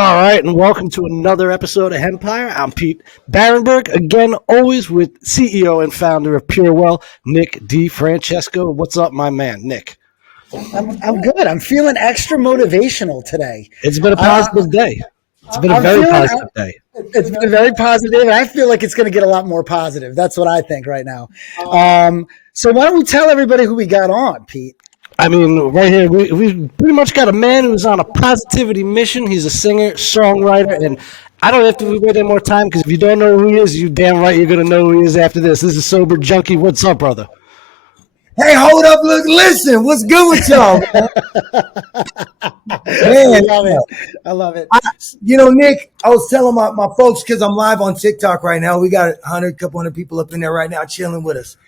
All right, and welcome to another episode of Hempire. I'm Pete Bahrenburg, again, always with CEO and founder of PureWell, Nick DiFrancesco. What's up, my man, Nick? I'm good. I'm feeling extra motivational today. It's been a positive day. It's been a I'm very feeling- positive day. It's been very positive, and I feel like it's going to get a lot more positive. That's what I think right now. So why don't we tell everybody who we got on, Pete? I mean, right here, we pretty much got a man who's on a positivity mission. He's a singer, songwriter, and I don't have to wait any more time because if you don't know who he is, you damn right you're going to know who he is after this. This is Sober Junkie. What's up, brother? Hey, hold up, look, listen, what's good with y'all? Man, I love it. Nick, I was telling my folks, because I'm live on TikTok right now. We got a couple hundred people up in there right now chilling with us.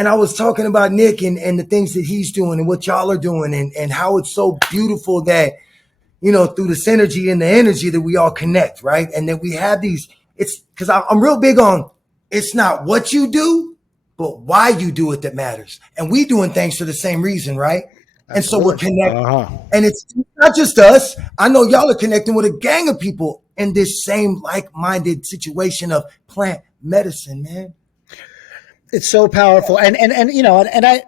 And I was talking about Nick and the things that he's doing and what y'all are doing and how it's so beautiful that, through the synergy and the energy that we all connect, right? And that we have it's because I'm real big on, it's not what you do, but why you do it that matters. And we doing things for the same reason, right? And so we're connected. And it's not just us. I know y'all are connecting with a gang of people in this same like-minded situation of plant medicine, man. It's so powerful. And I,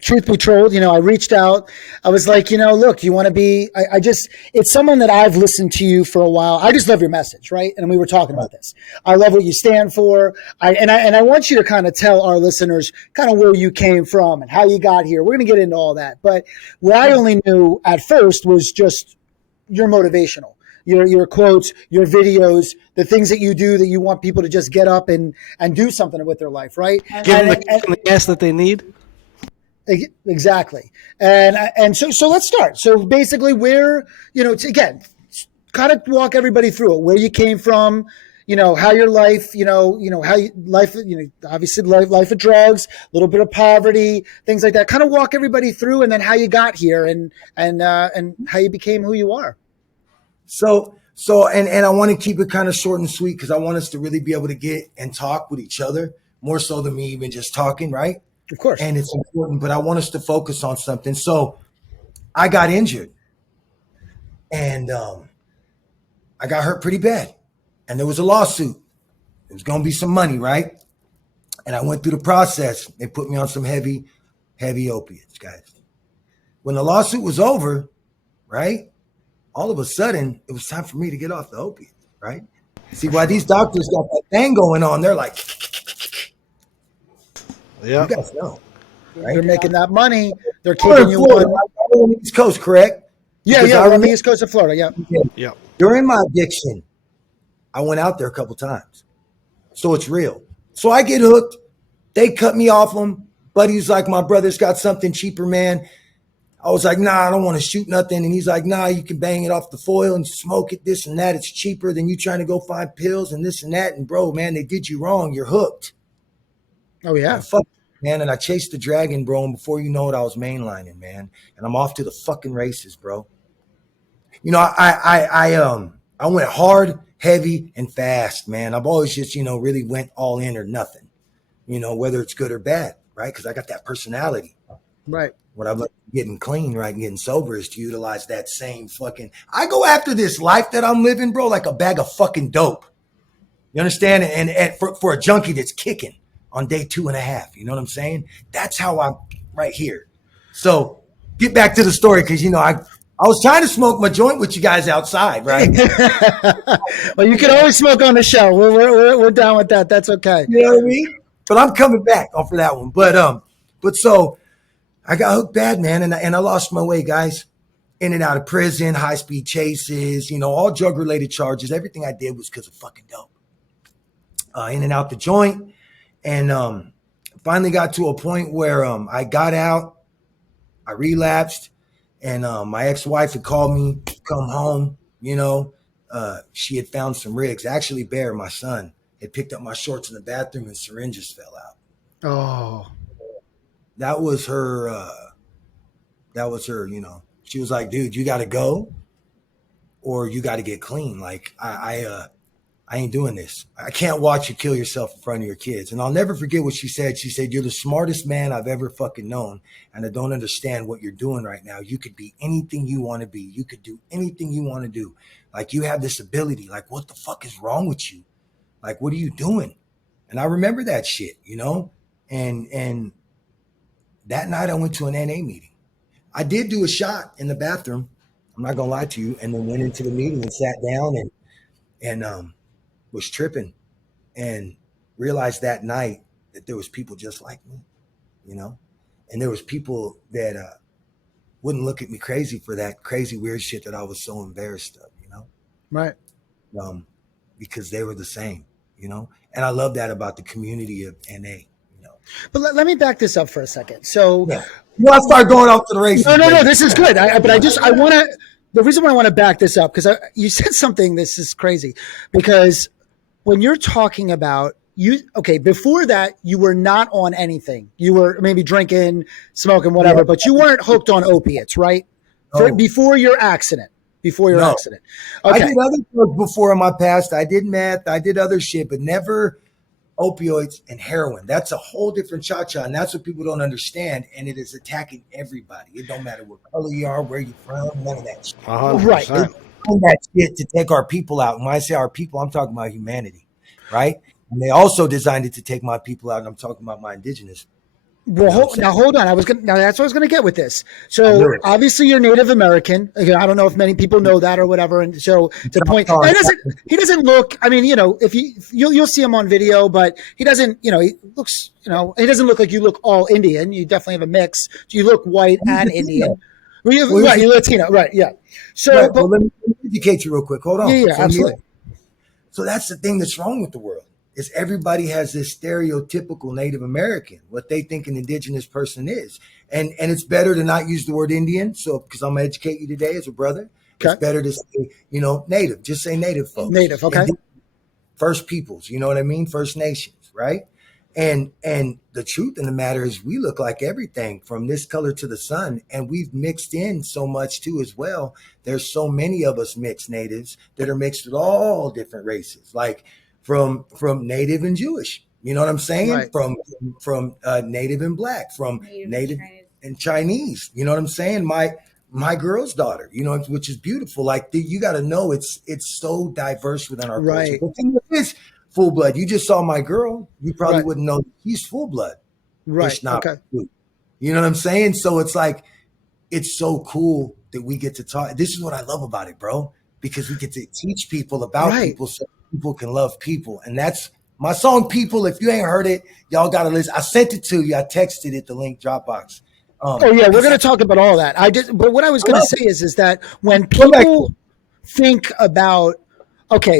truth be told, I reached out. I was like, look, you want to be, it's someone that I've listened to you for a while. I just love your message, right? And we were talking about this. I love what you stand for. I want you to kind of tell our listeners kind of where you came from and how you got here. We're going to get into all that. But what I only knew at first was just you're motivational. Your quotes, your videos, the things that you do that you want people to just get up and do something with their life, right? Give them the gas that they need. Exactly. And so let's start. So basically again, kind of walk everybody through it, where you came from, how your life, obviously life of drugs, a little bit of poverty, things like that. Kind of walk everybody through and then how you got here and how you became who you are. So I want to keep it kind of short and sweet because I want us to really be able to get and talk with each other more so than me even just talking, right? Of course. And it's important, but I want us to focus on something. So I got injured and I got hurt pretty bad. And there was a lawsuit. There was going to be some money, right? And I went through the process. They put me on some heavy opiates, guys. When the lawsuit was over, right? All of a sudden, it was time for me to get off the opiates, right? See, why these doctors got that thing going on, they're like, yeah, you guys know, right? They're making that money. They're keeping you on the East Coast, correct? Yeah, on the East Coast of Florida, yeah. During my addiction, I went out there a couple times. So it's real. So I get hooked. They cut me off them. Buddy's like, my brother's got something cheaper, man. I was like, nah, I don't want to shoot nothing. And he's like, nah, you can bang it off the foil and smoke it, this and that. It's cheaper than you trying to go find pills and this and that. And bro, man, they did you wrong. You're hooked. Oh, yeah. Fuck, man. And I chased the dragon, bro. And before you know it, I was mainlining, man. And I'm off to the fucking races, bro. I went hard, heavy, and fast, man. I've always just, really went all in or nothing, whether it's good or bad, right? Because I got that personality. Right. What I've learned getting clean, right, and getting sober is to utilize that same I go after this life that I'm living, bro, like a bag of fucking dope. You understand? And for a junkie that's kicking on day 2.5, you know what I'm saying? That's how I'm right here. So get back to the story because, I was trying to smoke my joint with you guys outside, right? Well, you can always smoke on the show. We're down with that. That's okay. You know what I mean? But I'm coming back for that one. But so I got hooked bad, man, and I lost my way, guys. In and out of prison, high-speed chases, all drug-related charges. Everything I did was because of fucking dope. In and out the joint, and finally got to a point where I got out, I relapsed, and my ex-wife had called me to come home. She had found some rigs. Actually, Bear, my son, had picked up my shorts in the bathroom and syringes fell out. Oh. That was her, she was like, dude, you got to go or you got to get clean. Like I I ain't doing this. I can't watch you kill yourself in front of your kids. And I'll never forget what she said. She said, you're the smartest man I've ever fucking known. And I don't understand what you're doing right now. You could be anything you want to be. You could do anything you want to do. Like, you have this ability. Like, what the fuck is wrong with you? Like, what are you doing? And I remember that shit, you know? And that night I went to an NA meeting. I did do a shot in the bathroom. I'm not going to lie to you. And then went into the meeting and sat down and was tripping and realized that night that there was people just like me, you know? And there was people that wouldn't look at me crazy for that crazy, weird shit that I was so embarrassed of, you know? Right. Because they were the same, you know? And I love that about the community of NA, you know? But let me back this up for a second. So yeah. Well, I start going off to the races. No, this is good. I want to, the reason why I want to back this up, because you said something, this is crazy, because when you're talking about before that, you were not on anything. You were maybe drinking, smoking, whatever, but you weren't hooked on opiates, right? Before your accident. Accident. Okay. I did other drugs before in my past. I did meth. I did other shit, but never opioids and heroin. That's a whole different cha-cha, and that's what people don't understand, and it is attacking everybody. It don't matter what color you are, where you're from, none of that shit. 100%. Right. That shit to take our people out. And when I say our people, I'm talking about humanity, right? And they also designed it to take my people out, and I'm talking about my indigenous. Well, hold on. That's what I was going to get with this. So obviously you're Native American. Again, I don't know if many people know that or whatever. And so the point, he doesn't look, I mean, you know, if you'll see him on video, but he doesn't, you know, he looks, you know, he doesn't look like you look all Indian. You definitely have a mix. You look white and Indian. You're Latino. Right. Yeah. So, let me educate you real quick. Hold on. Yeah, absolutely. So that's the thing that's wrong with the world. Is everybody has this stereotypical Native American, what they think an indigenous person is. And it's better to not use the word Indian. So, because I'm going to educate you today as a brother, it's better to say, you know, Native, just say Native folks. Native. Okay. First peoples, you know what I mean? First nations, right? And the truth in the matter is we look like everything from this color to the sun. And we've mixed in so much too, as well. There's so many of us mixed natives that are mixed with all different races. Like, from Native and Jewish, you know what I'm saying? Right. From Native and Black, from Native and Chinese, you know what I'm saying? My girl's daughter, you know, which is beautiful. Like, you got to know it's so diverse within our culture. The thing is, full blood. You just saw my girl, you probably wouldn't know he's full blood. Right. You know what I'm saying? So it's like, it's so cool that we get to talk. This is what I love about it, bro, because we get to teach people about people, so people can love people. And that's my song, People. If you ain't heard it, y'all got to listen. I sent it to you. I texted it, the link, Dropbox. We're going to talk about all that. But what I was going to say is that when people think about,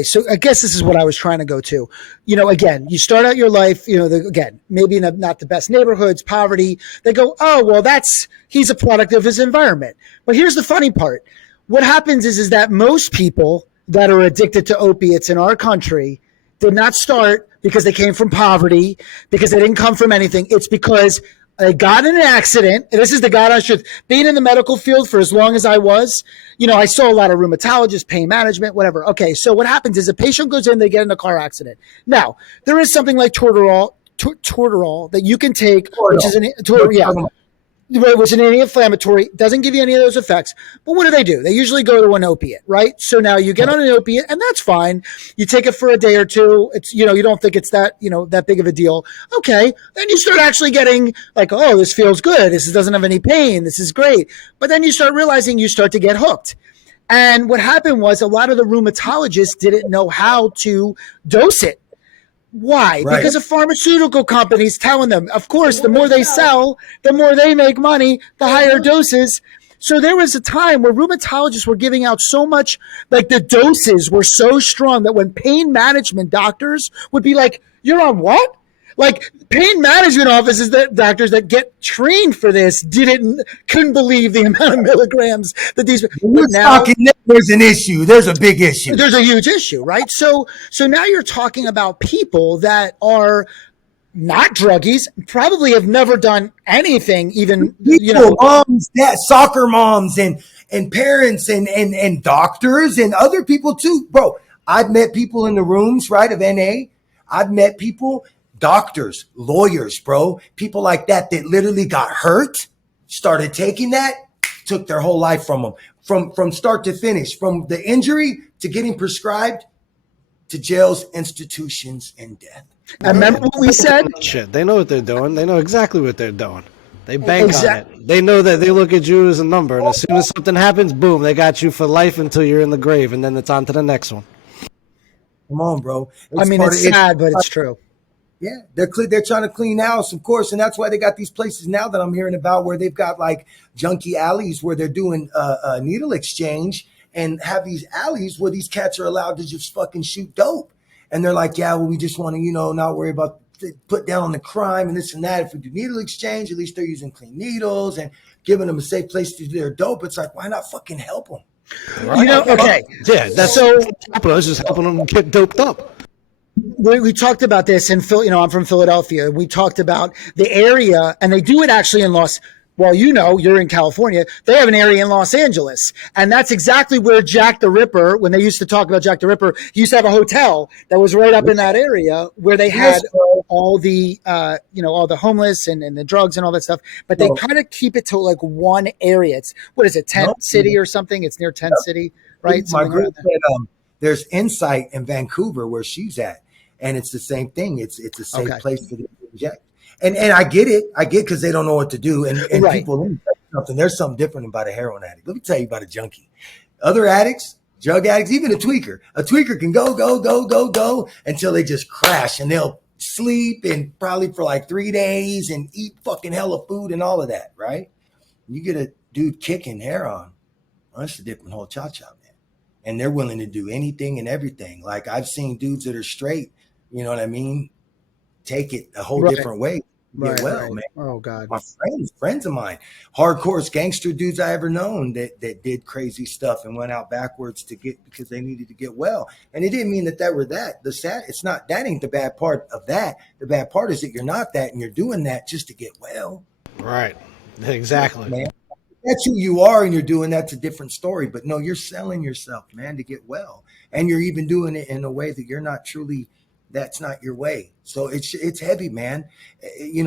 so I guess this is what I was trying to go to. You know, again, you start out your life, you know, again, maybe in not the best neighborhoods, poverty. They go, oh, well, he's a product of his environment. But here's the funny part. What happens is that most people that are addicted to opiates in our country did not start because they came from poverty, because they didn't come from anything. It's because they got in an accident. And this is the God honest truth. Being in the medical field for as long as I was, you know, I saw a lot of rheumatologists, pain management, whatever. Okay, so what happens is a patient goes in, they get in a car accident. Now, there is something like Toradol that you can take, which is which is an anti-inflammatory, doesn't give you any of those effects. But what do? They usually go to an opiate, right? So now you get on an opiate, and that's fine. You take it for a day or two. It's, you know, you don't think it's that, you know, that big of a deal. Okay. Then you start actually getting like, oh, this feels good. This doesn't have any pain. This is great. But then you start realizing you start to get hooked. And what happened was a lot of the rheumatologists didn't know how to dose it. Why? Right. Because of pharmaceutical companies telling them, of course, the more they sell, the more they make money, the higher doses. So there was a time where rheumatologists were giving out so much, like the doses were so strong that when pain management doctors would be like, you're on what? Like pain management offices, that doctors that get trained for this couldn't believe the amount of milligrams that these. There's an issue. There's a big issue. There's a huge issue, right? So now you're talking about people that are not druggies, probably have never done anything, even moms, soccer moms, and parents, and doctors, and other people too, bro. I've met people in the rooms, right, of NA. I've met people, doctors, lawyers, bro, people like that literally got hurt, started taking that, took their whole life from them, from start to finish, from the injury to getting prescribed to jails, institutions, and death. And remember what we said? Shit, they know what they're doing. They know exactly what they're doing. They bank on Exact- it. They know that they look at you as a number, and as soon as something happens, boom, they got you for life until you're in the grave, and then it's on to the next one. Come on, bro. I mean, it's sad, but it's true. Yeah, they're trying to clean house, of course, and that's why they got these places now that I'm hearing about where they've got like junkie alleys where they're doing needle exchange and have these alleys where these cats are allowed to just fucking shoot dope, and they're like, yeah, well, we just want to not worry about put down on the crime and this and that. If we do needle exchange, at least they're using clean needles and giving them a safe place to do their dope. It's like, why not fucking help them? You know, okay. Yeah, that's So helping us, just helping them get doped up. we talked about this in Phil. I'm from Philadelphia. We talked about the area, and they do it actually in well, you're in California. They have an area in Los Angeles. And that's exactly where Jack the Ripper, when they used to talk about Jack the Ripper, he used to have a hotel that was right up in that area where they had all the, all the homeless and the drugs and all that stuff. But they kind of keep it to like one area. It's, what is it, Tent City or something? It's near Tent City, right? My group said there's Insight in Vancouver where she's at. And it's the same thing. It's a safe place for them to inject. And I get it. I get because they don't know what to do. And people, let me tell you something. There's something different about a heroin addict. Let me tell you about a junkie. Other addicts, drug addicts, even a tweaker. A tweaker can go until they just crash, and they'll sleep and probably for like 3 days and eat fucking hella food and all of that, right? You get a dude kicking heroin, well, that's a different whole cha-cha, man. And they're willing to do anything and everything. Like I've seen dudes that are straight, you know what I mean, take it a whole different way. Man. Oh God. My friends of mine, hardcore gangster dudes I ever known that did crazy stuff and went out backwards because they needed to get well. And it didn't mean that were that. It's not, that ain't the bad part of that. The bad part is that you're not that and you're doing that just to get well. Right. Exactly. Man, that's who you are and you're doing that's a different story. But no, you're selling yourself, man, to get well. And you're even doing it in a way that you're not truly, that's not your way. So it's heavy, man.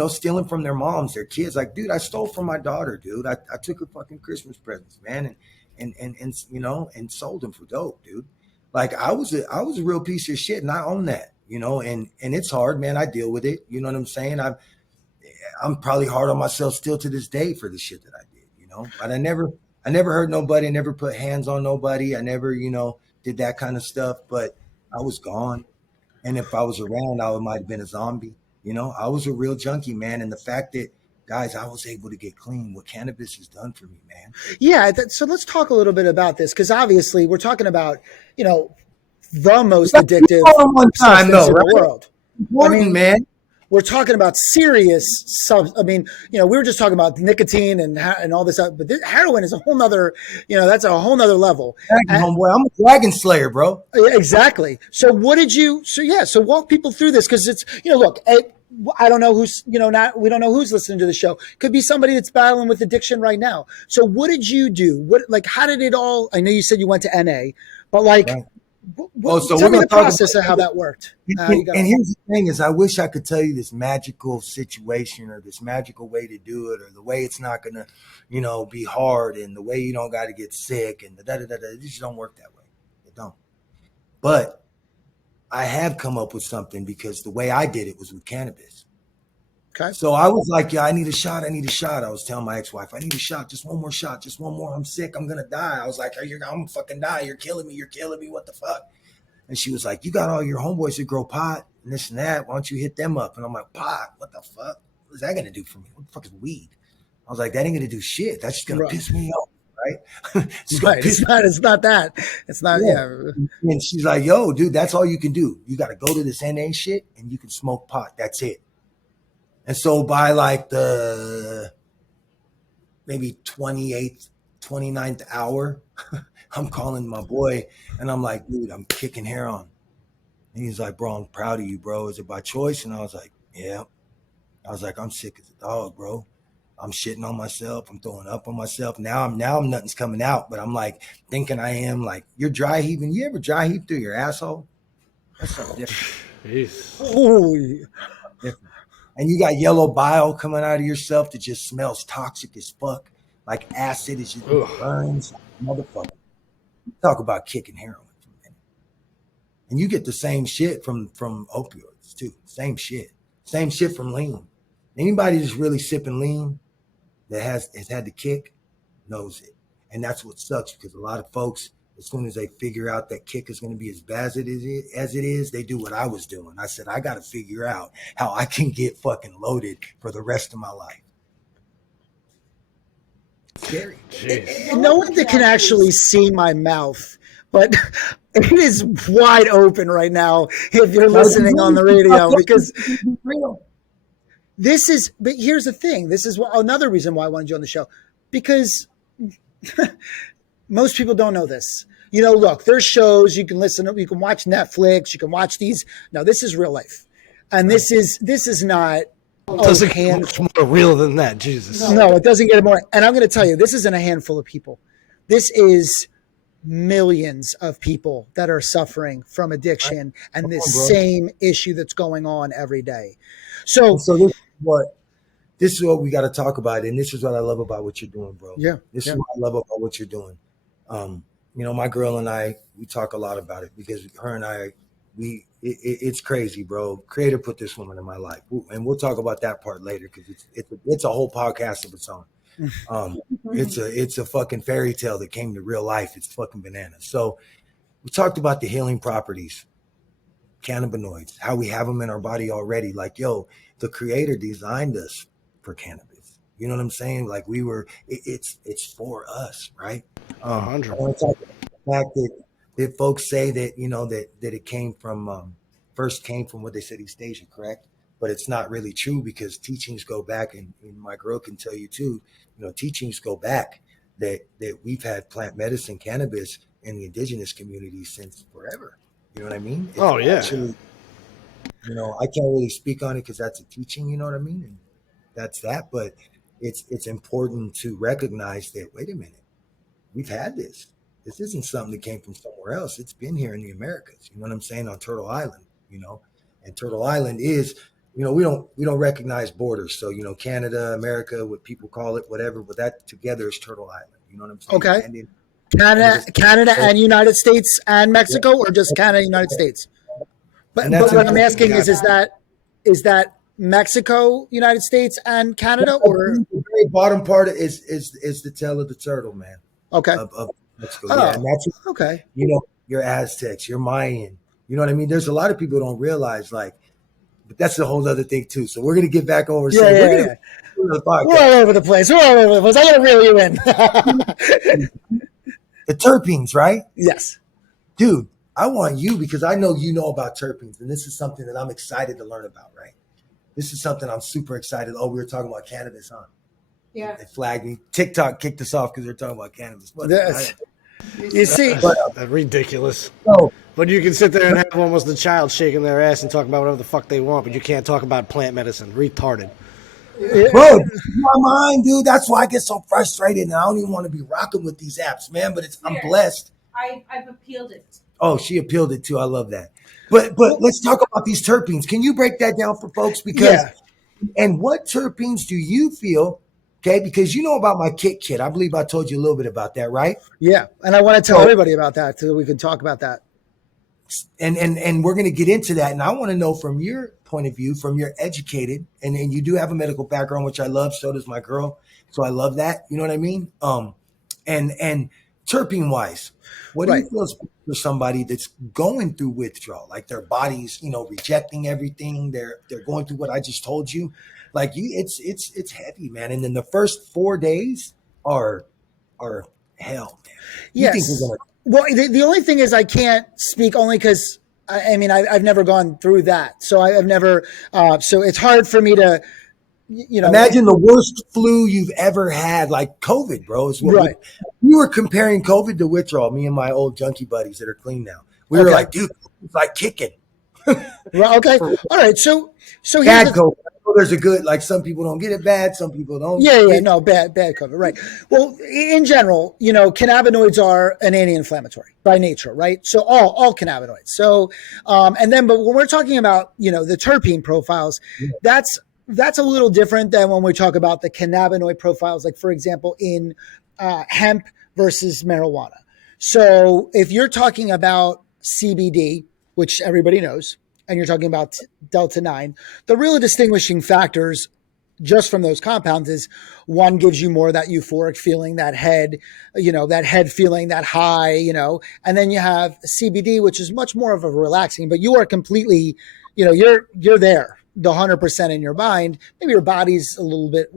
Stealing from their moms, their kids. Like, dude, I stole from my daughter, dude. I took her fucking Christmas presents, man, and sold them for dope, dude. Like I was a real piece of shit, and I own that, and it's hard, man. I deal with it. You know what I'm saying? I'm probably hard on myself still to this day for the shit that I did, but I never hurt nobody. I never put hands on nobody. I never, did that kind of stuff, but I was gone. And if I was around, I might have been a zombie. I was a real junkie, man. And the fact that, guys, I was able to get clean, what cannabis has done for me, man. Yeah. So let's talk a little bit about this, because obviously we're talking about, the most addictive substance in the world. Important, man. We're talking about serious stuff. I mean, we were just talking about nicotine and all this stuff, but heroin is a whole nother, that's a whole nother level. Homeboy, I'm a dragon slayer, bro. Exactly. So so walk people through this. Cause it's, look, I don't know who's, we don't know who's listening to the show. Could be somebody that's battling with addiction right now. So what did you do? How did it all, I know you said you went to NA, but Right. Tell me the process of how that worked. And here's the thing is I wish I could tell you this magical situation or this magical way to do it or the way it's not going to, be hard and the way you don't got to get sick and it just don't work that way. It don't. But I have come up with something because the way I did it was with cannabis. Okay. So I was like, yeah, I need a shot. I was telling my ex-wife, I need a shot. Just one more shot. Just one more. I'm sick. I'm going to die. I was like, I'm going to fucking die. You're killing me. What the fuck? And she was like, you got all your homeboys that grow pot and this and that. Why don't you hit them up? And I'm like, pot? What the fuck? What is that going to do for me? What the fuck is weed? I was like, that ain't going to do shit. That's just going to piss me off. Right? It's not that. It's not. Yeah. And she's like, yo, dude, that's all you can do. You got to go to this NA shit and you can smoke pot. That's it. And so by like the maybe 28th, 29th hour, I'm calling my boy and I'm like, dude, I'm kicking hair on. And he's like, bro, I'm proud of you, bro. Is it by choice? And I was like, yeah. I was like, I'm sick as a dog, bro. I'm shitting on myself. I'm throwing up on myself. Now nothing's coming out, but I'm like thinking I am. Like, you're dry heaving. You ever dry heave through your asshole? That's something different. Jeez. Holy. Different. And you got yellow bile coming out of yourself that just smells toxic as fuck. Like acid, it just burns. Motherfucker. Talk about kicking heroin. And you get the same shit from opioids too. Same shit. Same shit from lean. Anybody that's really sipping lean that has had the kick knows it. And that's what sucks, because a lot of folks, as soon as they figure out that kick is going to be as bad as it is, they do what I was doing. I said, I got to figure out how I can get fucking loaded for the rest of my life. Scary. No one that can actually see my mouth, but it is wide open right now if you're listening on the radio, because this is, but here's the thing. This is another reason why I wanted you on the show, because most people don't know this. You know, look, there's shows you can listen to, you can watch Netflix, you can watch these. No, this is real life. And this is not, Doesn't get much more real than that, Jesus. No, it doesn't get more. And I'm going to tell you, this isn't a handful of people. This is millions of people that are suffering from addiction and this same issue that's going on every day. So this is what we got to talk about, and this is what I love about what you're doing, bro. Yeah. This is what I love about what you're doing. You know, my girl and I, we talk a lot about it, because her and I, it's crazy, bro. Creator put this woman in my life, and we'll talk about that part later, because it's a whole podcast of its own. It's a fucking fairy tale that came to real life. It's fucking bananas. So we talked about the healing properties, cannabinoids, how we have them in our body already. Like, yo, the creator designed us for cannabis. You know what I'm saying? Like, it's for us, right? 100. I want to talk about the fact that folks say that, you know, that it came from, first came from what they said, East Asia, correct? But it's not really true, because teachings go back, and my girl can tell you too, you know, teachings go back that we've had plant medicine, cannabis in the indigenous community since forever. You know what I mean? It's actually, you know, I can't really speak on it because that's a teaching, you know what I mean? And that's that. But it's important to recognize that, wait a minute, we've had this. This isn't something that came from somewhere else. It's been here in the Americas. You know what I'm saying? On Turtle Island, you know, and Turtle Island is, you know, we don't recognize borders. So, you know, Canada, America, what people call it, whatever, but that together is Turtle Island. You know what I'm saying? Okay. Canada and United States and Mexico, or just Canada, United States? But what I'm asking is that Mexico, United States, and Canada, or the very bottom part is the tail of the turtle, man. Okay. Of Mexico. Yeah, and that's okay. You know, your Aztecs, your Mayan. You know what I mean? There's a lot of people who don't realize, like, but that's a whole other thing too. So we're gonna get back over. We're all over the place. I gotta reel you in. The terpenes, right? Yes. Dude, I want you, because I know you know about terpenes, and this is something that I'm excited to learn about, right? This is something I'm super excited. Oh, we were talking about cannabis, huh? Yeah. They flagged me. TikTok kicked us off because they're talking about cannabis. You see, That's ridiculous. So, But you can sit there and have almost a child shaking their ass and talk about whatever the fuck they want, but you can't talk about plant medicine. Retarded. bro, my mind, dude. That's why I get so frustrated, and I don't even want to be rocking with these apps, man. But I'm blessed. I've appealed it. Oh, she appealed it too. I love that. But let's talk about these terpenes. Can you break that down for folks? Because and what terpenes do you feel? Okay, because you know about my kick kit. I believe I told you a little bit about that, right? Yeah, and I want to tell everybody about that so we can talk about that. And we're going to get into that. And I want to know from your point of view, from your educated, and you do have a medical background, which I love. So does my girl. So I love that. You know what I mean? And terpene wise, what do you feel for somebody that's going through withdrawal, like their body's, you know, rejecting everything. They're going through what I just told you. Like it's heavy, man. And then the first 4 days are hell, man. Yes. Well, the only thing is I can't speak only because I mean I've never gone through that, so I've never. So it's hard for me to, you know. Imagine the worst flu you've ever had, like COVID, bro. Is what we were comparing COVID to withdrawal. Me and my old junkie buddies that are clean now. We were like, dude, it's like kicking. Well, okay, all right. So bad COVID. there's a good, like some people don't get it bad, some people don't. No, bad cover, right. Well, in general, cannabinoids are an anti-inflammatory by nature, right? So all cannabinoids. So, but when we're talking about, the terpene profiles, that's a little different than when we talk about the cannabinoid profiles, like for example, in hemp versus marijuana. So if you're talking about CBD, which everybody knows, and you're talking about Delta 9, the real distinguishing factors just from those compounds is one gives you more of that euphoric feeling, that head feeling, that high, and then you have CBD, which is much more of a relaxing, but you are completely, you're there, the 100% in your mind. Maybe your body's a little bit,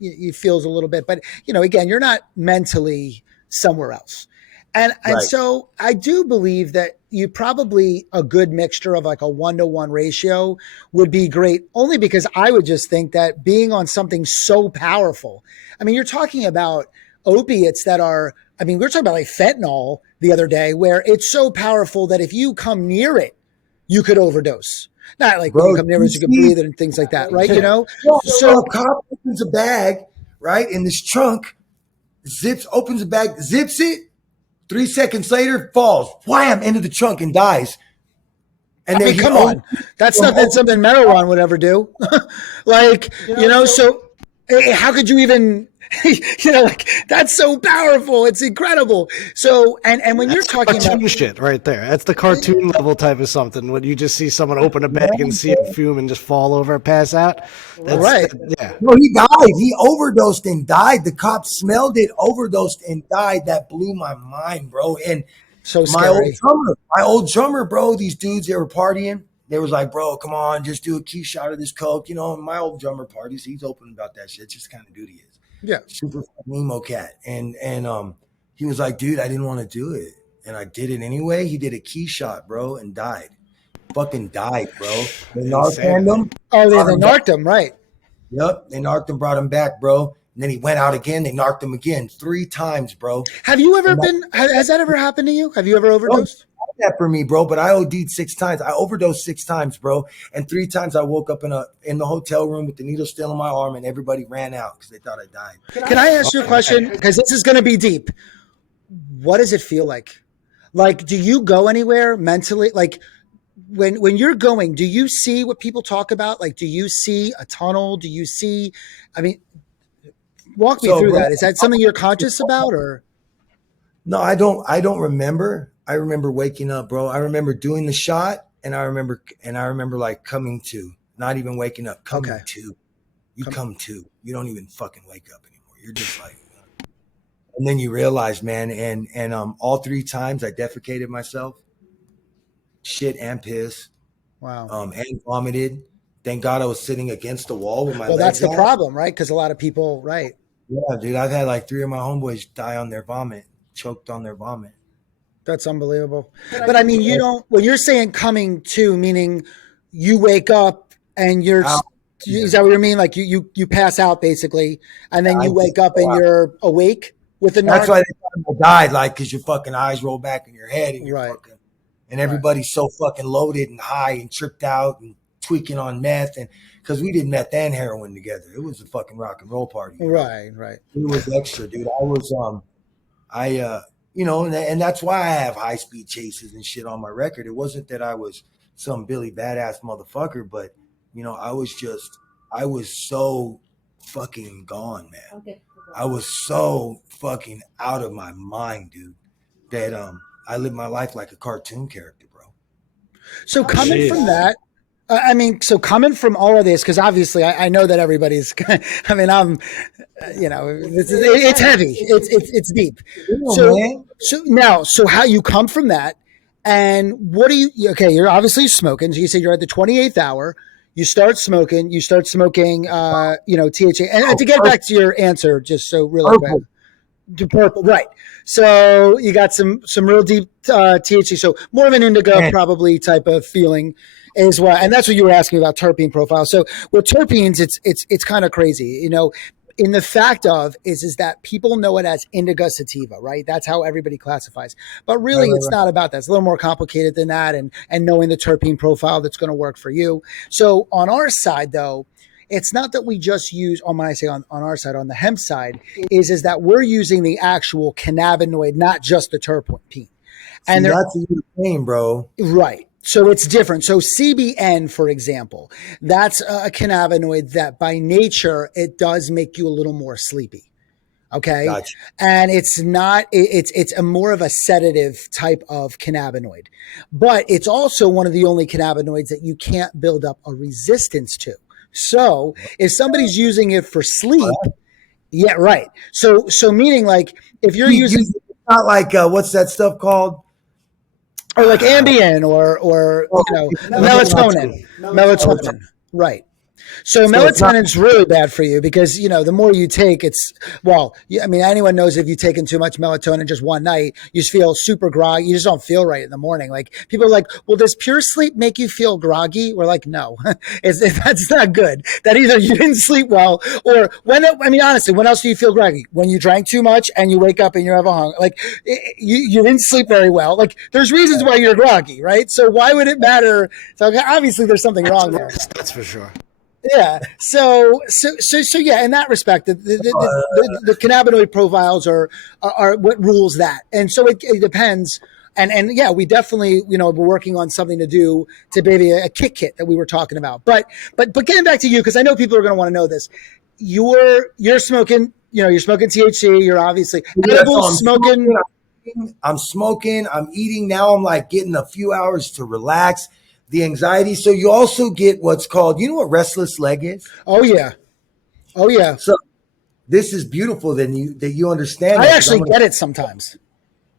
it feels a little bit, but again, you're not mentally somewhere else. And so I do believe that you probably a good mixture of like a 1-to-1 ratio would be great, only because I would just think that being on something so powerful, I mean, you're talking about opiates that are, we were talking about like fentanyl the other day, where it's so powerful that if you come near it, you could overdose. Not like when you come near it, you can breathe it and things like that, right? So a cop opens a bag, right, in this trunk, opens the bag, zips it. 3 seconds later, falls, wham, into the trunk and dies. And then come on. That's not something marijuana would ever do. So how could you even, that's so powerful. It's incredible. So, and when you're talking cartoon about shit right there, that's the cartoon level type of something. When you just see someone open a bag and see it fume and just fall over and pass out. Right. No, he died. He overdosed and died. The cops smelled it, overdosed and died. That blew my mind, bro. And so scary. My old drummer, bro, these dudes, they were partying. They was like, bro, come on, just do a key shot of this coke. My old drummer parties, he's open about that shit. Just kind of dude he is. Yeah. Super emo cat. And he was like, dude, I didn't want to do it. And I did it anyway. He did a key shot, bro, and died. Fucking died, bro. They narcaned him. Oh, they narked him, right. Yep. They narked him, brought him back, bro. And then he went out again. They narked him again 3 times, bro. Have you ever has that ever happened to you? Have you ever overdosed? That for me, bro, but I OD'd 6 times. I overdosed 6 times, bro. And 3 times I woke up in the hotel room with the needle still in my arm, and everybody ran out because they thought I died. Can I ask you a question? Because this is going to be deep. What does it feel like? Like, do you go anywhere mentally? Like, when you're going, do you see what people talk about? Like, do you see a tunnel? Do you see? Walk me through that. Is that something you're conscious about, or? No, I don't remember. I remember waking up, bro. I remember doing the shot, and I remember like coming to, not even waking up, coming to. You come to. You don't even fucking wake up anymore. You're just like, and then you realize, man, and all 3 times I defecated myself, shit and piss, wow, and vomited. Thank God I was sitting against the wall with my legs. Well, that's the out. problem, right? Because a lot of people, right? Yeah, dude, I've had like 3 of my homeboys die on their vomit, choked on their vomit. That's unbelievable. But I mean, you don't, when you're saying coming to, meaning you wake up and you're, is that what you mean? Like you pass out basically, and then you wake up and you're awake with the That's why they thought I died, like, because your fucking eyes roll back in your head and you're fucking, and everybody's so fucking loaded and high and tripped out and tweaking on meth, and because we did meth and heroin together. It was a fucking rock and roll party. Right. It was extra, dude. I was, and that's why I have high speed chases and shit on my record. It wasn't that I was some Billy badass motherfucker, but I was so fucking gone, man. Okay. I was so fucking out of my mind, dude, that I lived my life like a cartoon character, bro. So coming from that, coming from all of this, because obviously I know that everybody's, it's heavy. It's deep. So how you come from that, and what do you're obviously smoking. So you said you're at the 28th hour. You start smoking, THC. And to get back to your answer, just so really quick. Purple, right. So you got some real deep THC. So more of an indigo probably type of feeling as well. And that's what you were asking about terpene profile. So with terpenes, it's kind of crazy. in the fact of is that people know it as indica sativa, right? That's how everybody classifies. But really, it's not about that. It's a little more complicated than that, and knowing the terpene profile that's going to work for you. So on our side, though, it's not that we just use, when I say on our side, on the hemp side, is that we're using the actual cannabinoid, not just the terpene. And that's a new thing, bro. Right. So it's different. So CBN, for example, that's a cannabinoid that by nature, it does make you a little more sleepy. Okay. Gotcha. And it's not, it's a more of a sedative type of cannabinoid, but it's also one of the only cannabinoids that you can't build up a resistance to. So if somebody's using it for sleep, yeah, right. So meaning like if you're using, it's not like, what's that stuff called? Or like Ambien or melatonin. Right. So melatonin's really bad for you because, the more you take, anyone knows if you've taken too much melatonin just one night, you just feel super groggy. You just don't feel right in the morning. Like people are like, well, does pure sleep make you feel groggy? We're like, no, that's not good. That either you didn't sleep well or honestly, when else do you feel groggy? When you drank too much and you wake up and you have a hunger, like you didn't sleep very well. Like there's reasons why you're groggy, right? So why would it matter? So obviously there's something wrong there. That's for sure. Yeah. So yeah, in that respect, the cannabinoid profiles are what rules that. And so it depends. And yeah, we definitely, we're working on something to do to maybe a kick kit that we were talking about. But getting back to you, because I know people are going to want to know this. You're smoking, you're smoking THC. You're obviously edible, smoking. I'm smoking. I'm eating. Now I'm like getting a few hours to relax. The anxiety. So you also get what's called, what restless leg is? Oh yeah. So this is beautiful that you understand. I actually get it sometimes.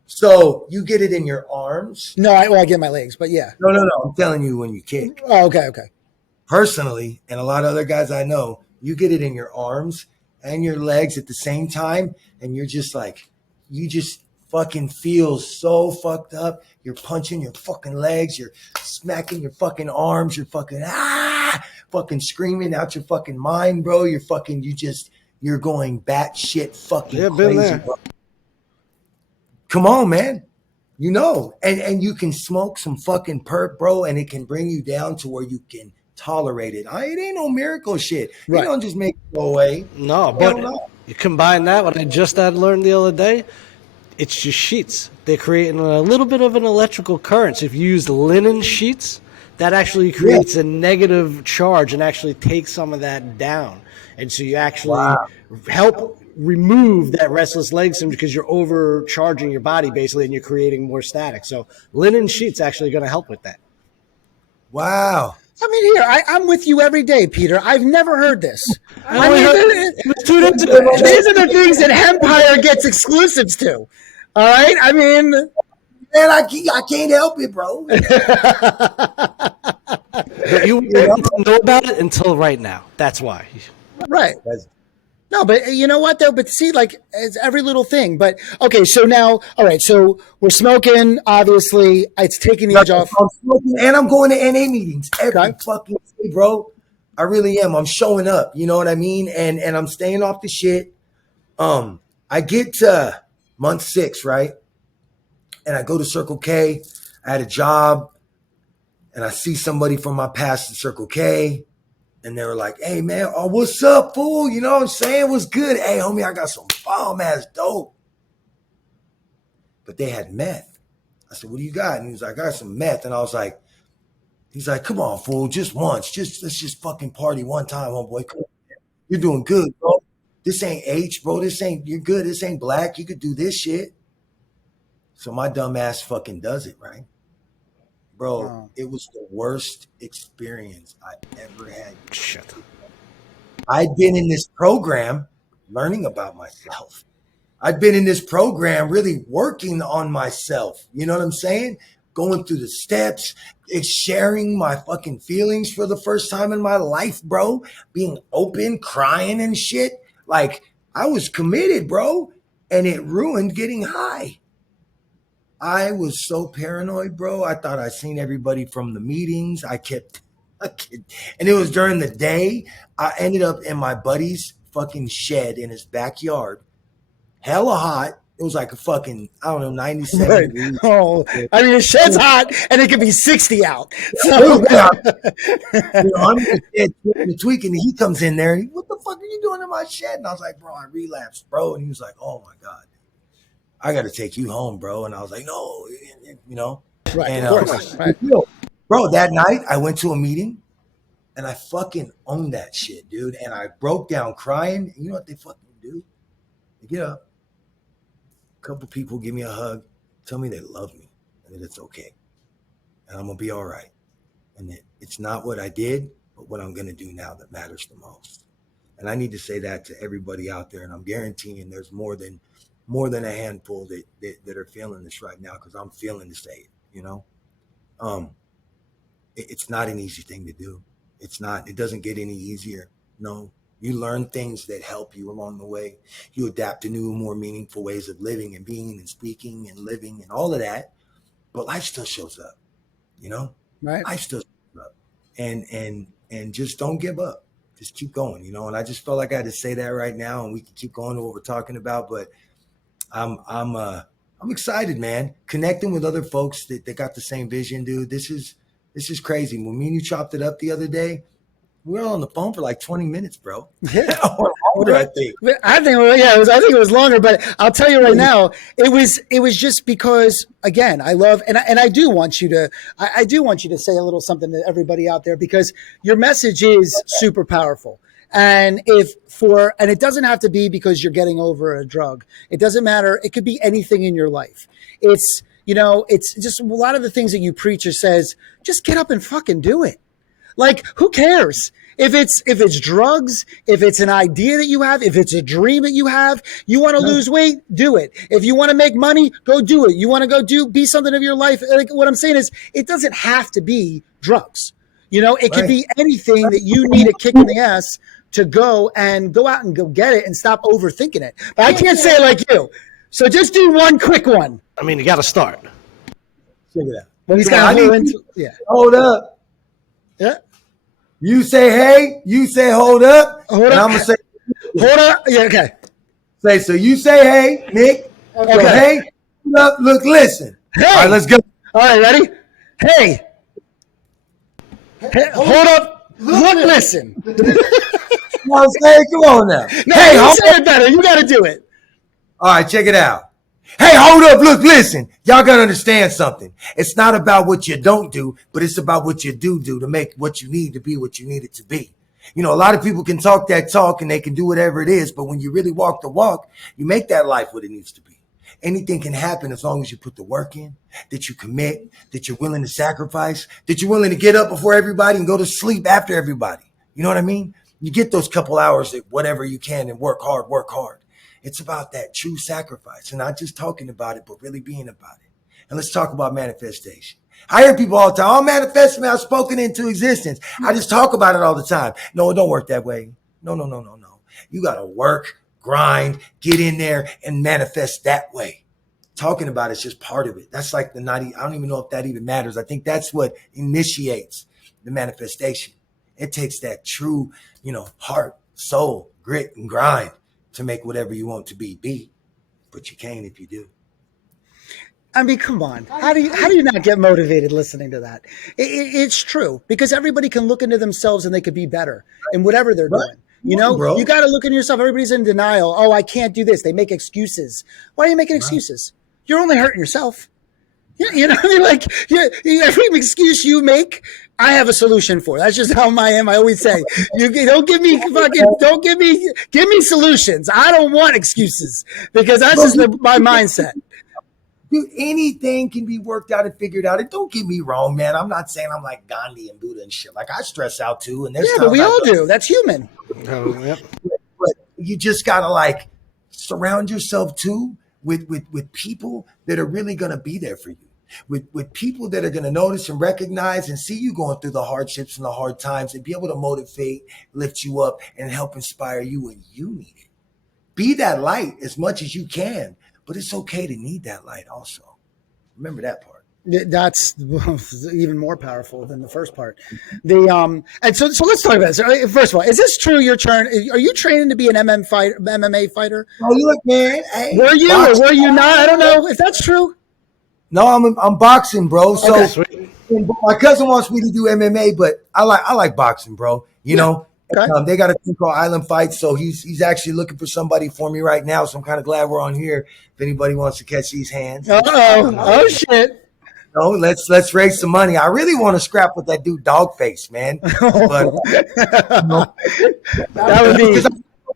So you get it in your arms? No, I get my legs, but yeah. No. I'm telling you when you kick. Oh, okay. Personally, and a lot of other guys I know, you get it in your arms and your legs at the same time. And you're just like, you just fucking feel so fucked up. You're punching your fucking legs. You're smacking your fucking arms. You're fucking fucking screaming out your fucking mind, bro. You're going batshit fucking crazy, bro. Come on, man. And you can smoke some fucking perp, bro, and it can bring you down to where you can tolerate it. It ain't no miracle shit. Right. You don't just make it go away. No, but you combine that, what I just learned the other day, it's just sheets. They're creating a little bit of an electrical current. So if you use linen sheets, that actually creates a negative charge and actually takes some of that down. And so you actually help remove that restless leg syndrome because you're overcharging your body basically and you're creating more static. So linen sheets actually going to help with that. Wow. I'm with you every day, Peter. I've never heard this. It was 2 days ago. These are the things that Hempire gets exclusives to. All right? Man, I can't help it, bro. You didn't know about it until right now. That's why. Right. No, but you know what though? But see, like it's every little thing. But okay, so now, all right. So we're smoking. Obviously, it's taking the edge off. I'm smoking, and I'm going to NA meetings every fucking day, bro. I really am. I'm showing up. You know what I mean? And I'm staying off the shit. I get to month 6, right? And I go to Circle K. I had a job, and I see somebody from my past at Circle K. And they were like, hey, man, what's up, fool? You know what I'm saying? What's good? Hey, homie, I got some bomb-ass dope. But they had meth. I said, what do you got? And he was like, I got some meth. And I was like, he's like, come on, fool, just once. Let's just fucking party one time, homeboy. Come on, you're doing good, bro. This ain't H, bro. You're good. This ain't black. You could do this shit. So my dumb ass fucking does it, right? Bro, It was the worst experience I ever had. Shit. I'd been in this program learning about myself. I'd been in this program really working on myself. You know what I'm saying? Going through the steps, sharing my fucking feelings for the first time in my life, bro. Being open, crying and shit. Like, I was committed, bro. And it ruined getting high. I was so paranoid, bro. I thought I'd seen everybody from the meetings. And it was during the day. I ended up in my buddy's fucking shed in his backyard, hella hot. It was like a fucking, I don't know, 97 Right. degrees. Oh, I mean, the shed's hot and it could be 60 out. So, I'm in the shed tweaking, and he comes in there. And what the fuck are you doing in my shed? And I was like, bro, I relapsed, bro. And he was like, oh my God, I got to take you home, bro. And I was like, no, right, And of course. Right. bro, that night I went to a meeting and I fucking owned that shit, dude. And I broke down crying. And you know what they fucking do? They get up, a couple people give me a hug, tell me they love me and that it's okay. And I'm going to be all right. And that it's not what I did, but what I'm going to do now that matters the most. And I need to say that to everybody out there. And I'm guaranteeing there's more than a handful that are feeling this right now, because I'm feeling to say it, It's not an easy thing to do. It's not. It doesn't get any easier. No. You learn things that help you along the way. You adapt to new, more meaningful ways of living and being and speaking and living and all of that. But life still shows up, Right. Life still shows up. And just don't give up. Just keep going, And I just felt like I had to say that right now, and we can keep going to what we're talking about. But I'm excited, man. Connecting with other folks that got the same vision, dude. This is crazy. When me and you chopped it up the other day, we were on the phone for like 20 minutes, bro. Yeah. Or longer, I think. I think it was longer, but I'll tell you right now, it was just because, again, I love, and I do want you to, I do want you to say a little something to everybody out there, because your message is super powerful. And it doesn't have to be because you're getting over a drug. It doesn't matter. It could be anything in your life. It's just a lot of the things that you preach or says, just get up and fucking do it. Like, who cares? If it's drugs, if it's an idea that you have, if it's a dream that you have, you want to lose weight, do it. If you want to make money, go do it. You want to go be something of your life. Like, what I'm saying is, it doesn't have to be drugs. It could be anything that you need a kick in the ass to go out and go get it and stop overthinking it. But I can't say it like you. So just do one quick one. I mean, you got to start. Check it out. Well, he's got to hold up. Yeah. You say hey, you say hold up. Hold and up. I'm going to say hold up. Yeah, okay. So you say hey, Nick. Okay. So, hey, hold up, look, listen. Hey. All right, let's go. All right, ready? Hey, hold up, look, listen. You know what I'm saying? Come on now. No, hey, you say it better. You got to do it. All right, check it out. Hey, hold up, look, listen. Y'all got to understand something. It's not about what you don't do, but it's about what you do to make what you need to be what you need it to be. A lot of people can talk that talk and they can do whatever it is, but when you really walk the walk, you make that life what it needs to be. Anything can happen as long as you put the work in, that you commit, that you're willing to sacrifice, that you're willing to get up before everybody and go to sleep after everybody. You know what I mean? You get those couple hours at whatever you can and work hard, work hard. It's about that true sacrifice, and not just talking about it, but really being about it. And let's talk about manifestation. I hear people all the time, oh, manifesting, I've spoken into existence. I just talk about it all the time. No, it don't work that way. No. You got to work, grind, get in there and manifest that way. Talking about it's just part of it. That's like I don't even know if that even matters. I think that's what initiates the manifestation. It takes that true, heart, soul, grit, and grind to make whatever you want to be. But you can't if you do. I mean, come on. How do you not get motivated listening to that? It's true, because everybody can look into themselves and they could be better in whatever they're doing. You got to look into yourself. Everybody's in denial. Oh, I can't do this. They make excuses. Why are you making excuses? You're only hurting yourself. You know what I mean? Like, every excuse you make, I have a solution for. That's just how I am. I always say, give me solutions. I don't want excuses, because that's just my mindset. Dude, anything can be worked out and figured out. And don't get me wrong, man. I'm not saying I'm like Gandhi and Buddha and shit. Like, I stress out too. And but we all do. That's human. Oh, yep. But you just gotta surround yourself too with people that are really gonna be there for you. With people that are going to notice and recognize and see you going through the hardships and the hard times and be able to motivate, lift you up, and help inspire you when you need it. Be that light as much as you can, but it's okay to need that light also. Remember that part. That's even more powerful than the first part. And so let's talk about this. First of all, is this true? Are you training to be an MMA fighter? Oh, look, man. Hey, Were you or boxing. were you not? I don't know if that's true. No, I'm boxing, bro. So Sweet. my cousin wants me to do MMA, but I like boxing, bro. You know, Okay. they got a thing called Island Fights, so he's actually looking for somebody for me right now. So I'm kind of glad we're on here. If anybody wants to catch these hands, Oh shit. no, let's raise some money. I really want to scrap with that dude Dogface, man. But That would be. because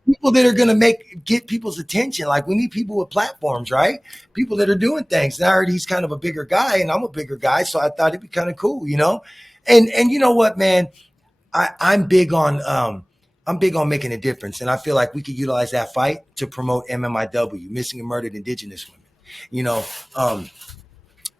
people that are gonna get people's attention. Like we need people with platforms, right? People that are doing things. And I heard he's kind of a bigger guy, and I'm a bigger guy, so I thought it'd be kind of cool, you know. And you know what, man? I'm big on making a difference, and I feel like we could utilize that fight to promote MMIW, missing and murdered Indigenous women. You know,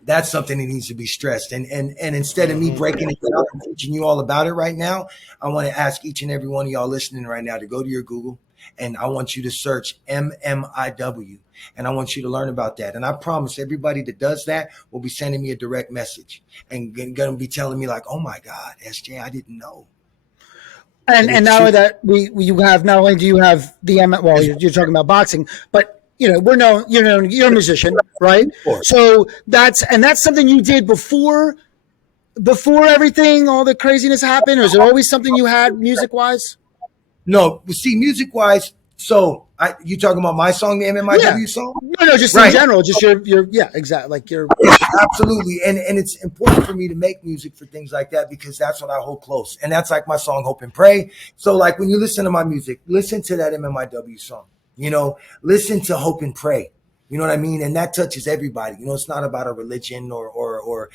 that's something that needs to be stressed. And instead of me breaking it down and teaching you all about it right now, I want to ask each and every one of y'all listening right now to go to your Google, and I want you to search MMIW, and I want you to learn about that. And I promise everybody that does that will be sending me a direct message and going to be telling me like, oh my God, SJ, I didn't know. And now that you have, not only do you have the well, you're talking about boxing, but you're a musician, right? So that's something you did before everything, all the craziness happened, or is it always something you had music wise? No, see, music wise. So you talking about my song, the MMIW song? No, just in general, just your yeah, exactly, like your. Absolutely, and it's important for me to make music for things like that because that's what I hold close, and that's like my song "Hope and Pray." So, like when you listen to my music, listen to that MMIW song. You know, listen to "Hope and Pray." You know what I mean? And that touches everybody. You know, it's not about a religion or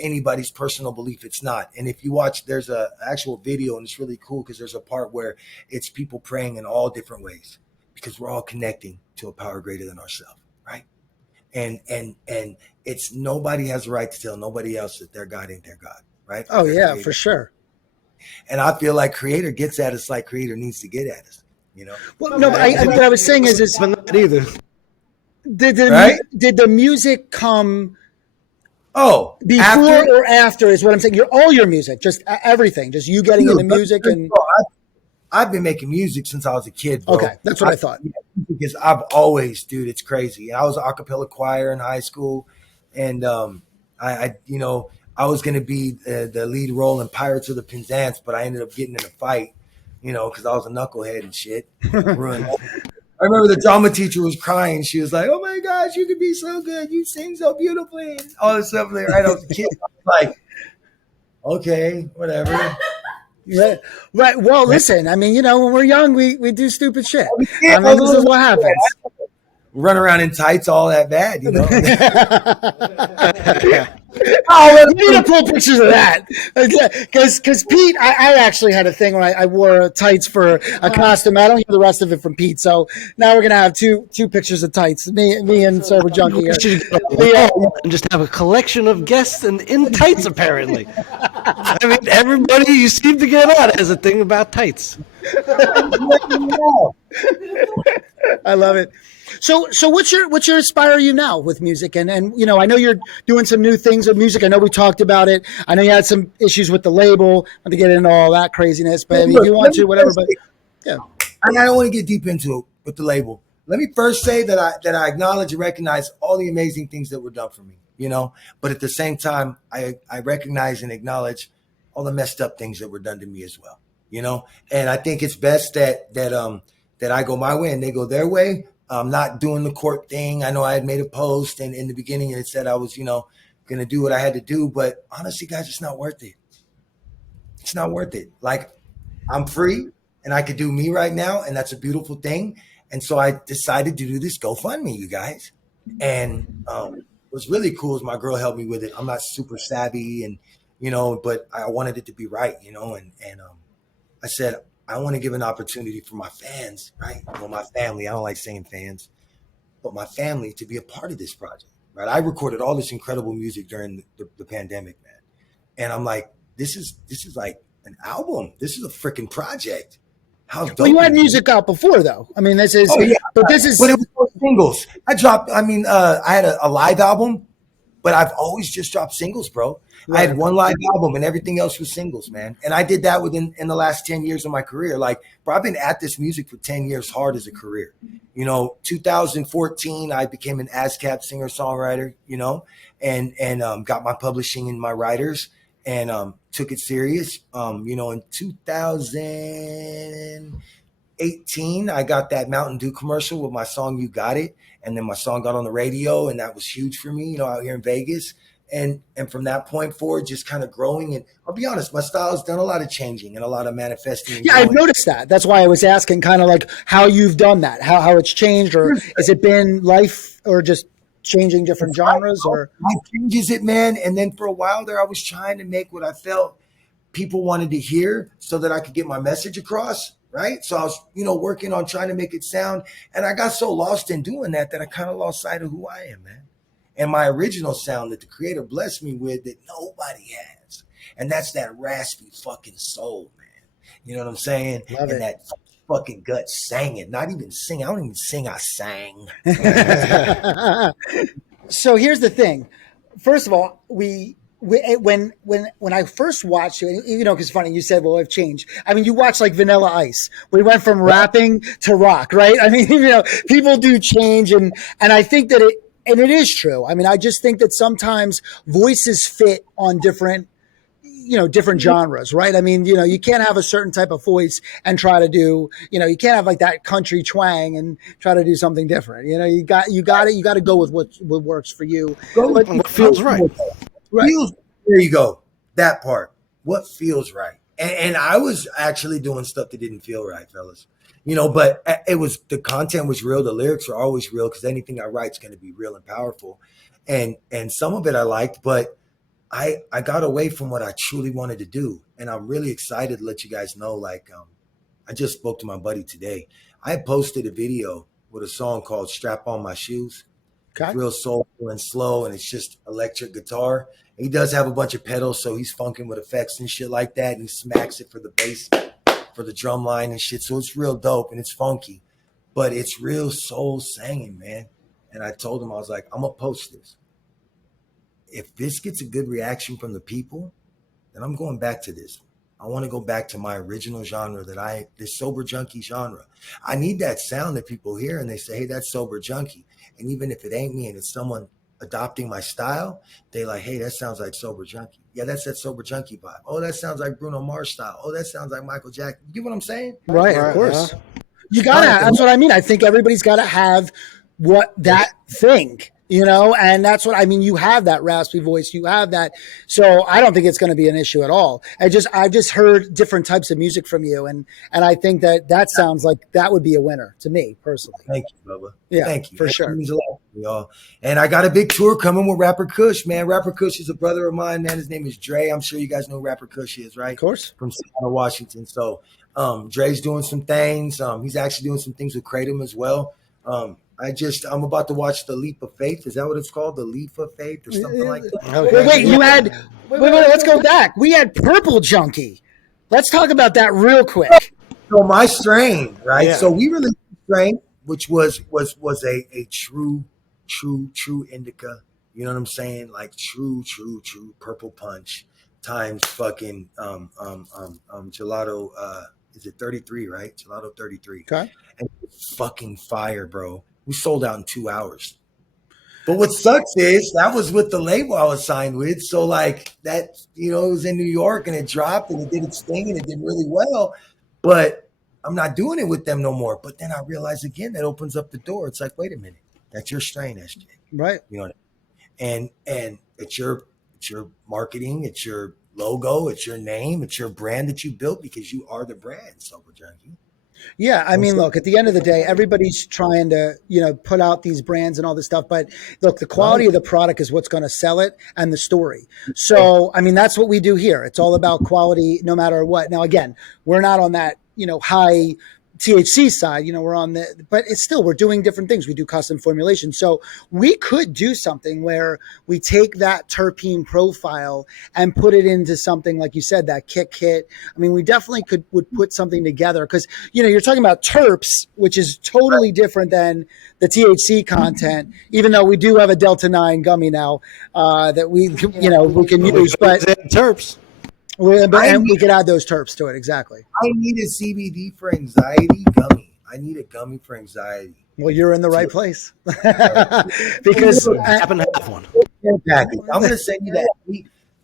anybody's personal belief. It's not. And if you watch, there's a actual video, and it's really cool because there's a part where it's people praying in all different ways because we're all connecting to a power greater than ourselves, right? And it's nobody has a right to tell nobody else that their God ain't their God, right? Oh yeah, Creator. for sure. And I feel like Creator gets at us like Creator needs to get at us. You know. Well, no, but what I was saying is But not either. did the music come before after? or after? Is what I'm saying. All your music, just everything, just you getting into music and. I've been making music since I was a kid, bro. Okay, that's what I thought. Because I've always, dude, it's crazy. I was an a cappella choir in high school, and I was going to be the lead role in Pirates of the Penzance, but I ended up getting in a fight, because I was a knucklehead and shit. Ruined. I remember the drama teacher was crying. She was like, "Oh my gosh, you could be so good. You sing so beautifully," and all this stuff. Like, right, I was a kid. I was like, okay, whatever. Right. Well, listen. I mean, when we're young, we do stupid shit. I mean, this is what happens. Run around in tights, all that bad, Oh, we need to pull pictures of that because Pete, I actually had a thing when I wore tights for a costume. I don't hear the rest of it from Pete, so now we're gonna have two pictures of tights. Me and Sober Junkie here. And just have a collection of guests in tights. Apparently, I mean, everybody you seem to get on has a thing about tights. I love it. So what's your inspire you now with music? And I know you're doing some new things with music. I know we talked about it. I know you had some issues with the label. Not to get into all that craziness, but if you want to, whatever. But yeah, I don't want to get deep into it with the label. Let me first say that I acknowledge and recognize all the amazing things that were done for me. But at the same time, I recognize and acknowledge all the messed up things that were done to me as well. And I think it's best that I go my way and they go their way. I'm not doing the court thing. I know I had made a post and in the beginning and it said I was, going to do what I had to do. But honestly, guys, it's not worth it. It's not worth it. Like, I'm free and I could do me right now. And that's a beautiful thing. And so I decided to do this GoFundMe, you guys. And what's really cool is my girl helped me with it. I'm not super savvy and, but I wanted it to be right, and I said, I want to give an opportunity for my fans, right? Well, my family, I don't like saying fans, but my family to be a part of this project, right? I recorded all this incredible music during the pandemic, man. And I'm like, this is like an album. This is a freaking project. How dope. Well, you had music out before, though. I mean, but it was singles. I had a live album, but I've always just dropped singles, bro. I Right. had one live album and everything else was singles, man. And I did that in the last 10 years of my career. Like, bro, I've been at this music for 10 years hard as a career. 2014, I became an ASCAP singer-songwriter, and got my publishing and my writers and took it serious. In 2018, I got that Mountain Dew commercial with my song "You Got It," and then my song got on the radio, and that was huge for me, out here in Vegas. And from that point forward, just kind of growing. And I'll be honest, my style has done a lot of changing and a lot of manifesting. Yeah, I've noticed that. That's why I was asking kind of like how you've done that, how it's changed, or has it been life or just changing different genres or Life changes it, man. And then for a while there, I was trying to make what I felt people wanted to hear so that I could get my message across. Right. So I was, working on trying to make it sound. And I got so lost in doing that I kind of lost sight of who I am, man. And my original sound that the creator blessed me with that nobody has. And that's that raspy fucking soul, man. You know what I'm saying? Love and it. that fucking gut singing, not even sing. I don't even sing. I sang. So here's the thing. First of all, when I first watched you, because it's funny, you said, well, I've changed. I mean, you watch like Vanilla Ice. We went from rapping to rock, right? I mean, people do change, and I think that it is true. I mean, I just think that sometimes voices fit on different genres, right? I mean, you can't have a certain type of voice and try to do, you can't have like that country twang and try to do something different. You got to go with what works for you. What feels right. Right. There you go. That part. What feels right. And I was actually doing stuff that didn't feel right, fellas. But the content was real. The lyrics are always real because anything I write is going to be real and powerful. And some of it I liked, but I got away from what I truly wanted to do. And I'm really excited to let you guys know, I just spoke to my buddy today. I posted a video with a song called Strap On My Shoes. Okay. It's real soulful and slow, and it's just electric guitar. He does have a bunch of pedals, so he's funking with effects and shit like that. And he smacks it for the bass, for the drum line and shit. So it's real dope and it's funky, but it's real soul singing, man. And I told him, I was like, I'm going to post this. If this gets a good reaction from the people, then I'm going back to this. I want to go back to my original genre this Sober Junkie genre. I need that sound that people hear and they say, hey, that's Sober Junkie. And even if it ain't me and it's someone adopting my style, they like, hey, that sounds like Sober Junkie. Yeah, that's that Sober Junkie vibe. Oh, that sounds like Bruno Mars style. Oh, that sounds like Michael Jackson. You get what I'm saying? Right, of course. You gotta. That's what I mean. I think everybody's got to have that thing, and that's what I mean. You have that raspy voice. You have that. So I don't think it's going to be an issue at all. I just heard different types of music from you, and I think that sounds like that would be a winner to me personally. Thank you, Bubba. Yeah, thank you. For that sure. Means a lot, y'all. And I got a big tour coming with Rapper Kush, man. Rapper Kush is a brother of mine, man. His name is Dre. I'm sure you guys know who Rapper Kush is, right? Of course. From Seattle, Washington. So Dre's doing some things. He's actually doing some things with Kratom as well. I'm about to watch The Leap of Faith. Is that what it's called? The Leap of Faith or something like that? Okay. Wait, let's go back. We had Purple Junkie. Let's talk about that real quick. So my strain, right? Yeah. So we released a strain, which was a true indica. You know what I'm saying? Like true purple punch times fucking gelato. Is it 33, right? Gelato 33. Okay. And it's fucking fire, bro. We sold out in 2 hours. But what sucks is that was with the label I was signed with. So like that, it was in New York and it dropped and it did its thing and it did really well. But I'm not doing it with them no more. But then I realized again, that opens up the door. It's like, wait a minute, that's your strain, SJ. Right. You know what I mean? And it's your marketing, it's your logo, it's your name, it's your brand that you built because you are the brand, Sober Junkie. Yeah, I mean, look, at the end of the day, everybody's trying to, put out these brands and all this stuff. But look, the quality of the product is what's going to sell it and the story. So, I mean, that's what we do here. It's all about quality no matter what. Now, again, we're not on that, high THC side, we're on but it's still, we're doing different things. We do custom formulation. So we could do something where we take that terpene profile and put it into something, like you said, that kick kit. I mean, we definitely would put something together because, you're talking about terps, which is totally different than the THC content, even though we do have a Delta 9 gummy now that we can use, but terps. And we could add those terps to it. Exactly. I need a CBD for anxiety gummy. I need a gummy for anxiety. Well, you're in the right place because I happen to have one. Care package. I'm going to send you that.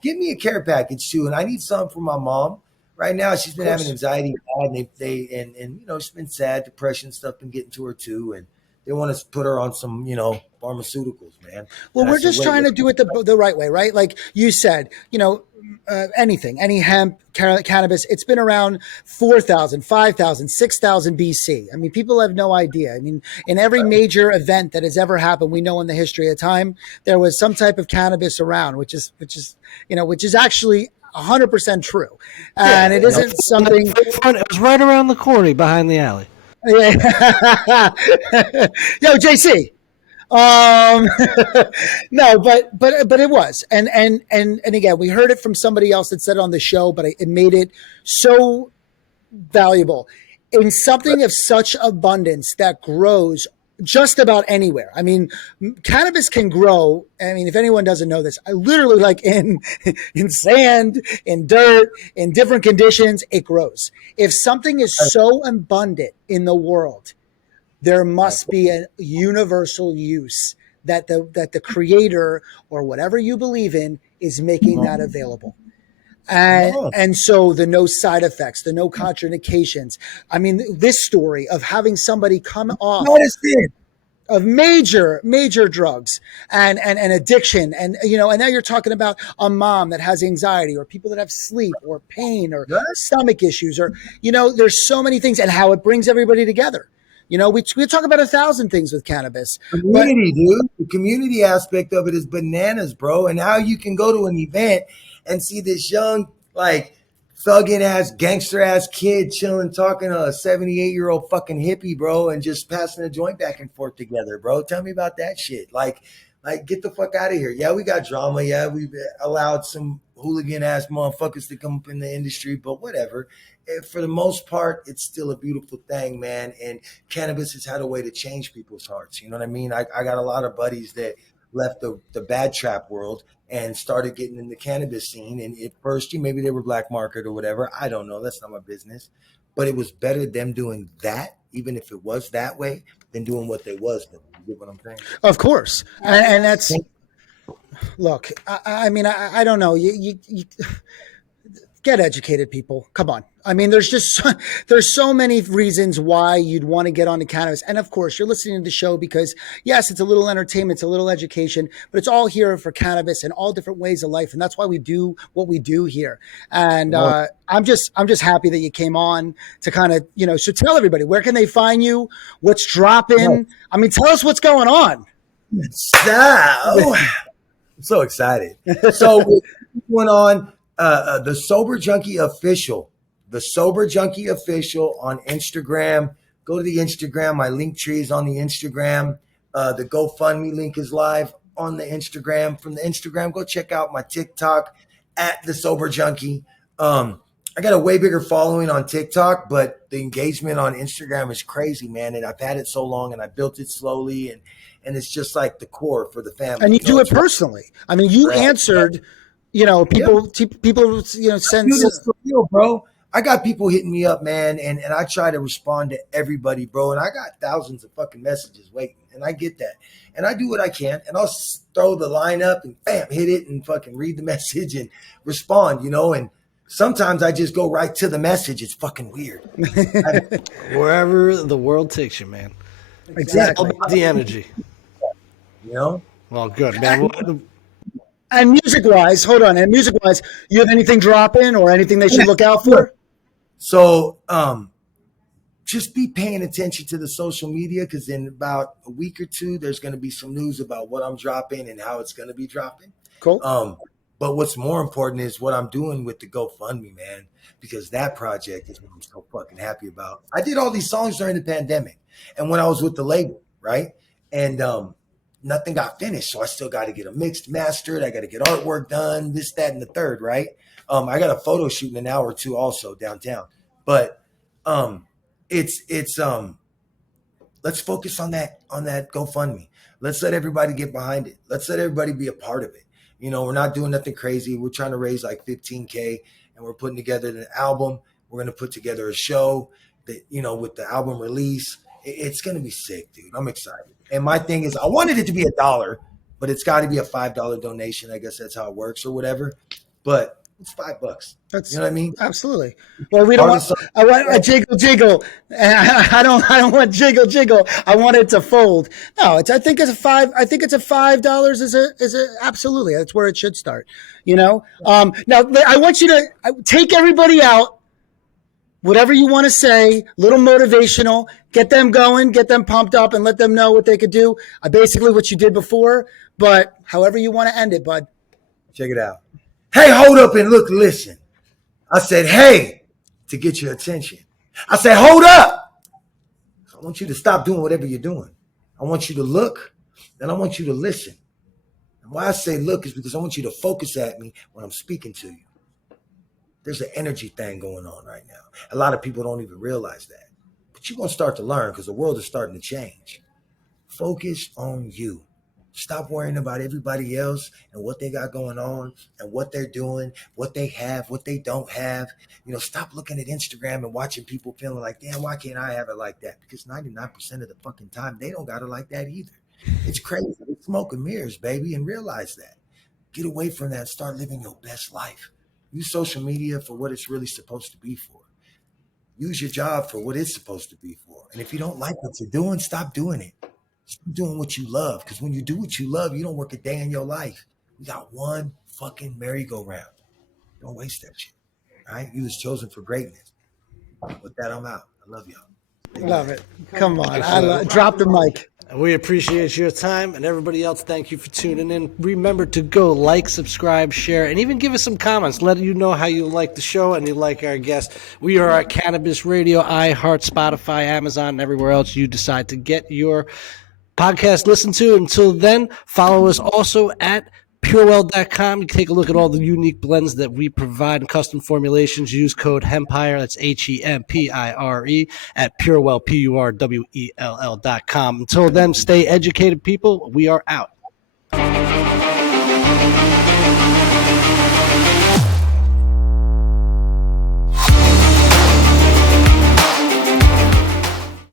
Give me a care package too, and I need something for my mom. Right now, she's been having anxiety, and she's been sad, depression stuff been getting to her too, and they want to put her on some pharmaceuticals, man. Well, we're just trying to do it the right way, right? Like you said, any hemp, cannabis, it's been around 4,000, 5,000, 6,000 BC. I mean, people have no idea. I mean, in every major event that has ever happened, we know in the history of time, there was some type of cannabis around, which is actually 100% true. And it isn't something. It was right around the corner behind the alley. Yeah. Yo, JC. No, but it was, and again, we heard it from somebody else that said it on the show, but it made it so valuable in something of such abundance that grows just about anywhere. I mean, cannabis can grow. I mean, if anyone doesn't know this, I literally like in sand, in dirt, in different conditions, it grows. If something is so abundant in the world, there must be a universal use that the creator or whatever you believe in is making that available. And so the no side effects, the no contraindications. I mean, this story of having somebody come off of major drugs and addiction, and now you're talking about a mom that has anxiety, or people that have sleep or pain or stomach issues, or there's so many things, and how it brings everybody together. We talk about 1,000 things with cannabis. Community, dude. The community aspect of it is bananas, bro. And how you can go to an event and see this young, thugging ass, gangster ass kid chilling, talking to a 78-year-old fucking hippie, bro, and just passing a joint back and forth together, bro. Tell me about that shit. Like get the fuck out of here. Yeah, we got drama. Yeah, we've allowed some hooligan ass motherfuckers to come up in the industry, but whatever. For the most part, it's still a beautiful thing, man. And cannabis has had a way to change people's hearts. You know what I mean? I got a lot of buddies that left the bad trap world and started getting in the cannabis scene. And at first, maybe they were black market or whatever. I don't know. That's not my business. But it was better them doing that, even if it was that way, than doing what they was doing. You get what I'm saying? Of course. And that's, look, I mean, I don't know. You get educated, people. Come on. I mean, there's so many reasons why you'd want to get onto cannabis. And of course, you're listening to the show because, yes, it's a little entertainment, it's a little education, but it's all here for cannabis and all different ways of life. And that's why we do what we do here. And I'm just happy that you came on to kind of, so tell everybody, where can they find you? What's dropping? I mean, tell us what's going on. So, I'm so excited. So what's going on? The Sober Junkie Official. The Sober Junkie Official on Instagram. Go to the Instagram. My link tree is on the Instagram. The GoFundMe link is live on the Instagram. From the Instagram, go check out my TikTok at the Sober Junkie. I got a way bigger following on TikTok, but the engagement on Instagram is crazy, man. And I've had it so long, and I built it slowly, and it's just like the core for the family. And you do it personally. I mean, you answered. People send. For real, bro. I got people hitting me up, man, and I try to respond to everybody, bro. And I got thousands of fucking messages waiting, and I get that. And I do what I can, and I'll throw the line up and bam, hit it and fucking read the message and respond, And sometimes I just go right to the message. It's fucking weird. Wherever the world takes you, man. Exactly. It's all about the energy. Well, good, man. And music-wise, hold on. And music-wise, you have anything dropping or anything they should look out for? So, just be paying attention to the social media, because in about a week or two, there's going to be some news about what I'm dropping and how it's going to be dropping. Cool. But what's more important is what I'm doing with the GoFundMe, man, because that project is what I'm so fucking happy about. I did all these songs during the pandemic and when I was with the label, right? And nothing got finished. So I still got to get a mixed, mastered. I got to get artwork done, this, that, and the third, right? I got a photo shoot in an hour or two also downtown. But it's let's focus on that GoFundMe. Let's let everybody get behind it. Let's let everybody be a part of it. You know, we're not doing nothing crazy. We're trying to raise like 15K and we're putting together an album. We're going to put together a show that, you know, with the album release. It's going to be sick, dude. I'm excited. And my thing is, I wanted it to be $1, but it's got to be a $5 donation. I guess that's how it works or whatever. But it's $5. That's, you know what I mean? Absolutely. Well, we don't want, I want a jiggle. I don't want jiggle. I want it to fold. No, I think it's a $5 is a absolutely. That's where it should start. You know? Now I want you to take everybody out. Whatever you want to say, little motivational, get them going, get them pumped up, and let them know what they could do. Basically what you did before, but however you want to end it, bud. Check it out. Hey, hold up and look, listen. I said, hey, to get your attention. I said, hold up. I want you to stop doing whatever you're doing. I want you to look, and I want you to listen. And why I say look is because I want you to focus at me when I'm speaking to you. There's an energy thing going on right now. A lot of people don't even realize that. But you're going to start to learn because the world is starting to change. Focus on you. Stop worrying about everybody else and what they got going on and what they're doing, what they have, what they don't have. You know, stop looking at Instagram and watching people feeling like, damn, why can't I have it like that? Because 99% of the fucking time, they don't got it like that either. It's crazy. It's smoke and mirrors, baby, and realize that. Get away from that and start living your best life. Use social media for what it's really supposed to be for. Use your job for what it's supposed to be for. And if you don't like what you're doing, stop doing it. Stop doing what you love. Because when you do what you love, you don't work a day in your life. You got one fucking merry-go-round. Don't waste that shit. All right? You was chosen for greatness. With that, I'm out. I love y'all. Love it. Come on. Drop the mic. We appreciate your time, and everybody else, thank you for tuning in. Remember to go like, subscribe, share, and even give us some comments. Let you know how you like the show and you like our guests. We are at Cannabis Radio, iHeart, Spotify, Amazon, and everywhere else you decide to get your podcast listened to. Until then, follow us also at purewell.com. You can take a look at all the unique blends that we provide and custom formulations. Use code Hempire, that's HEMPIRE, at purewell, PURWELL.com. Until then, stay educated, people. We are out.